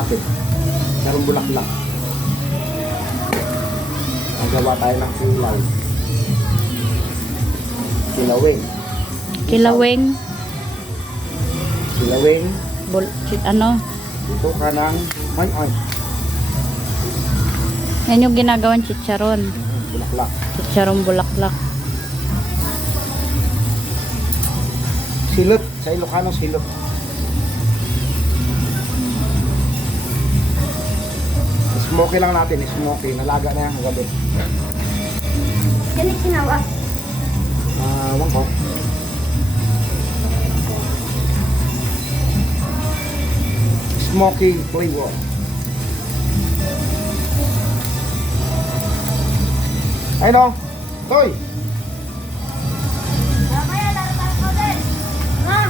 natin. Sarong bulaklak. Nagawa tayo ng kilaw. Kilawing. Kilawing. Kilawing. Ano? Ito ka ng may ay. Yan yung ginagawang chicharon. Bulaklak. Chicharon bulaklak. Silot. Sa Ilocano, silot. Smoky lang natin. Smoky. Nalaga na yan kagabi. Ganit sinawa. Wang ko. Smoky flavor. Ay no. Toy. Mamaya, larapan ko din. Ha?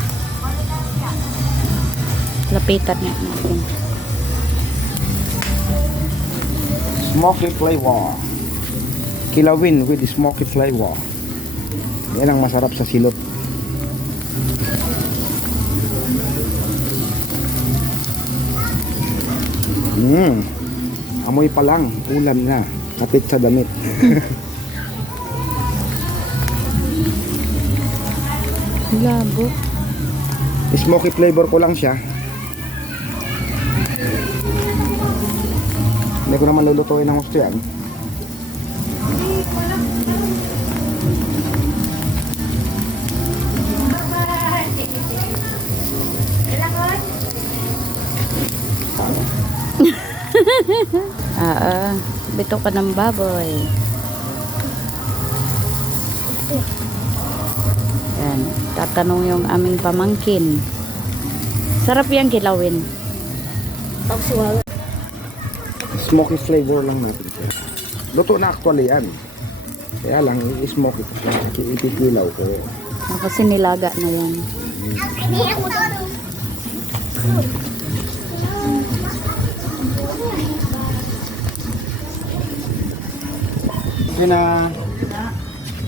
Lapitan nga natin. Smoky flavor. Kilawin with smoky flavor. Yan ang masarap sa silot. Amoy pa lang, ulam na. Kapit sa damit. Labo. Smoky flavor ko lang siya. Hindi ko naman lulutuin ng gusto yan. Bito ka ng baboy. Yan. Tatanong yung aming pamangkin. Sarap yung kilawin. Tapos wala. Smoky flavor lang natin siya. Luto na actually yan. Kaya lang, i-smoky ko siya. Ipikilaw ko. Kasi nilaga na yan. Okay na.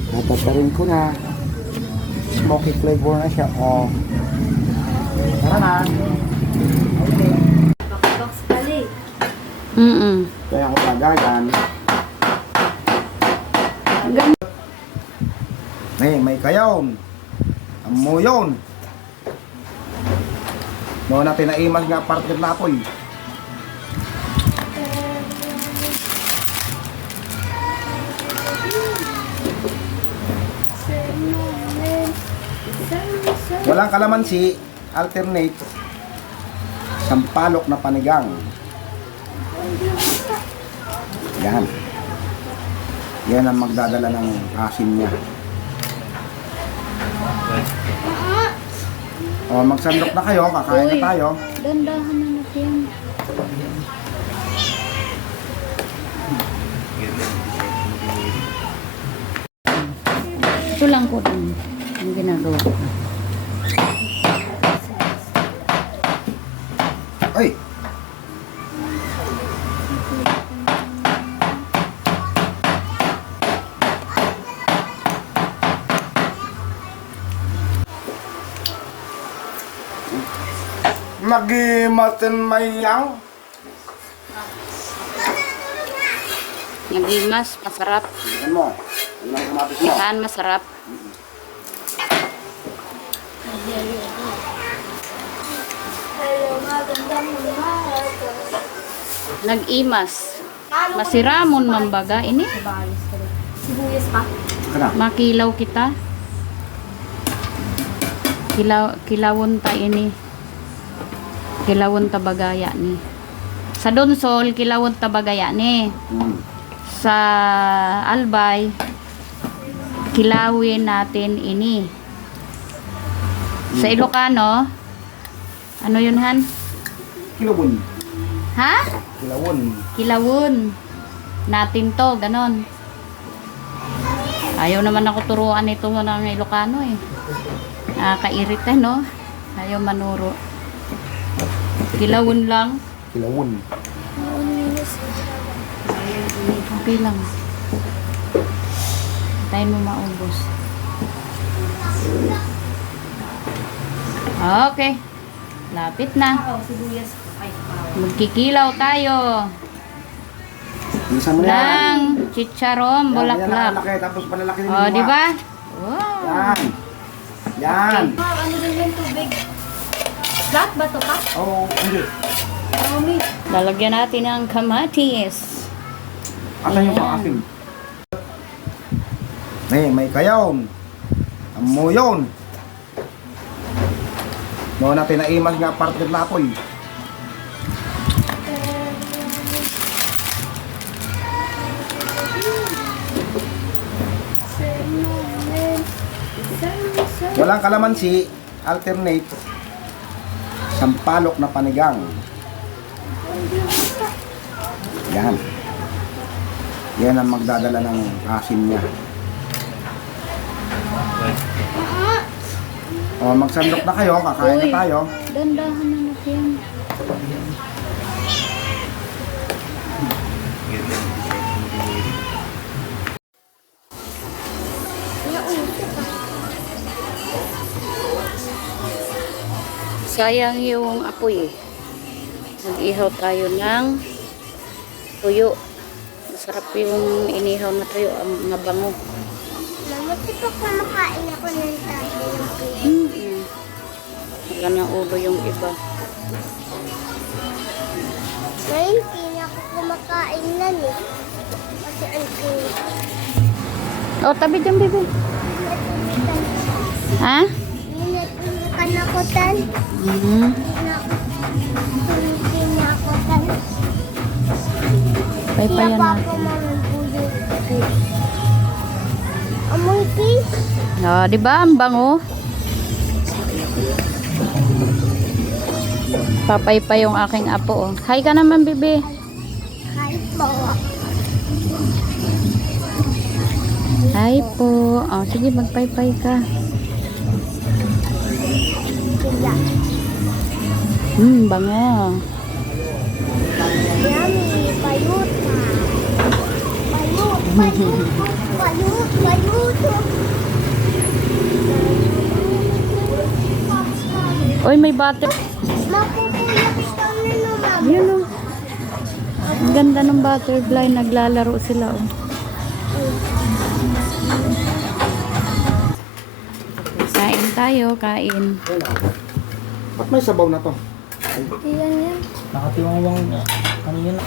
Natatarin ko na. Smoky flavor na siya. Oh. Tara na. Okay. Box pali. Kaya ako lagagan. May kayaon. Amoyon. Noon natin naimas nga partner na ako eh. Walang kalamansi, alternate sampalok na panigang. Yan. Yan ang magdadala ng asin niya. O, magsandok na kayo, kakain na tayo. Dandahan na natin. Ito lang po din yung ginagawa ko. Ay! Magimatin mayang. Nagimas, masarap. Ano mo? Ano ang kamatis mo? Ikaan, masarap. Nag-imas. Masiramon mambaga ini. Sibuyas pa. Kana? Makilaw kita. Kilawon ta ini. Kilawon ta bagaya ni. Sa Donsol, kilawon ta bagaya ni. Sa Albay, kilawin natin ini. Sa Ilocano, ano yun Han? Kilawon. Ha? Kilawon. Kilawon. Natin to, ganon. Ayaw naman ako turuan ito ng Ilocano eh. Nakakairita no? Ayaw manuro. Kilawon lang. Kilawon. Okay lang. Tayo mo maubos. Okay. Lapit na. Sibuyas. Ay, Magkikilaw tayo Isa mo na yan. ng chicharon Yan, yan bulaklak. nakalaki, tapos panalaki ng Oh, lima. di ba? Wow. Yan. Yan. Ma'am, ano din yung tubig? Flat ba to pa? Oo, hindi. Marami. Lalagyan natin ng kamatis. Asan yung Ayan. pang-asim? May kayaw. Amoyon. Mo natin na imas nga partner na apoy. Walang kalamansi, alternate sampalok na panigang. Yan. Yan ang magdadala ng asim niya. O, magsandok na kayo, kakain na Uy. tayo. Dandahan na natin. Sayang yung apoy eh. Nag-ihaw tayo ng tuyo. Masarap yung inihaw na tuyo, ang mga bango. Mama, tipo kumakain ako ng tayo ng pili. Wala ng ulo yung iba. Ngayon, hindi ako kumakain nan eh. Kasi ang pili. Oh, tabi dyan, baby. Ha? Minatulukan ako tan. Mm-hmm. Hindi na ako tan. Paypayan Kaya natin. mamabulog. Amoy kiss. Oh, di ba? Ang bango. Papaypa yung aking apo. Oh. Hi ka naman, bebe. Hi po. Hi po. Oh, sige, magpaypay ka. Kaya. Bango. Yummy. Bayut. Bayut. Bayut. Bayut. Bayut. Oy, may butter. Mapupuyak ito na naman. Yun oh. Ang ganda ng butterfly. Naglalaro sila oh. Kain tayo, kain. Ba't may sabaw na to? Yan yan. Nakatiwangwang kanina na.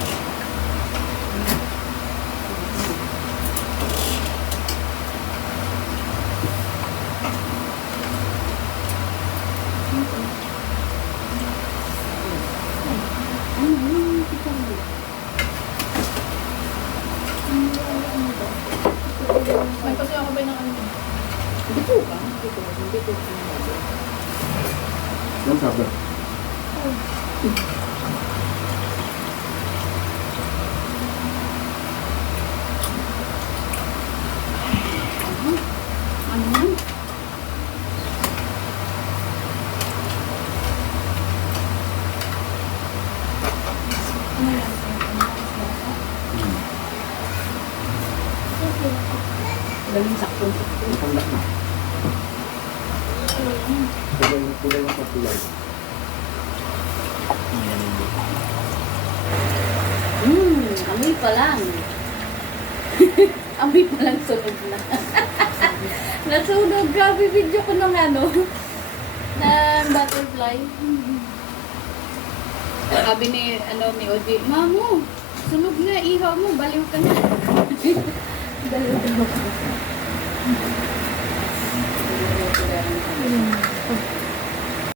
Yan sabi. Matanda na. Kulay ng kapulay. Amoy pa lang. Amoy pa lang sunog na. Nasunog. Grabe video ko ng ano. Ng butterfly. Sabi ni, ni Oji, Mamo, sunog na, ihaw mo, baliw ka na. Baliw ka na.